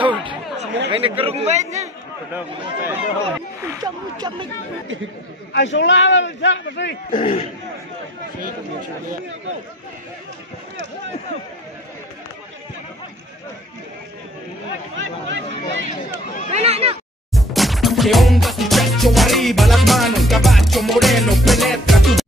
Tuh, ini kerung banyak. Ucap nih. Isola bisa pasti. ¿Qué onda, muchacho? Arriba las manos, caballo moreno, penetra tu